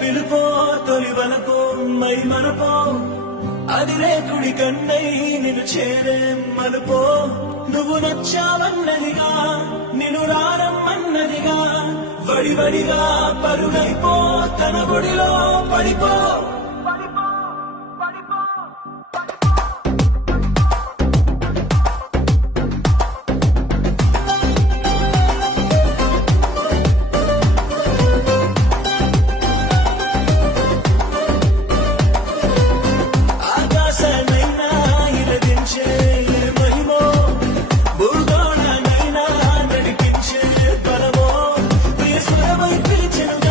పిలుపో తొలి వలపో మై మనపో అది రేకుడి కన్నై నిన్ను చేరే మలుపో నువ్వు నచ్చావన్నదిగా నిన్ను రారమ్మన్నదిగా వడివడిగా పరుగైపో తన ఒడిలో పడిపో పిలిచిన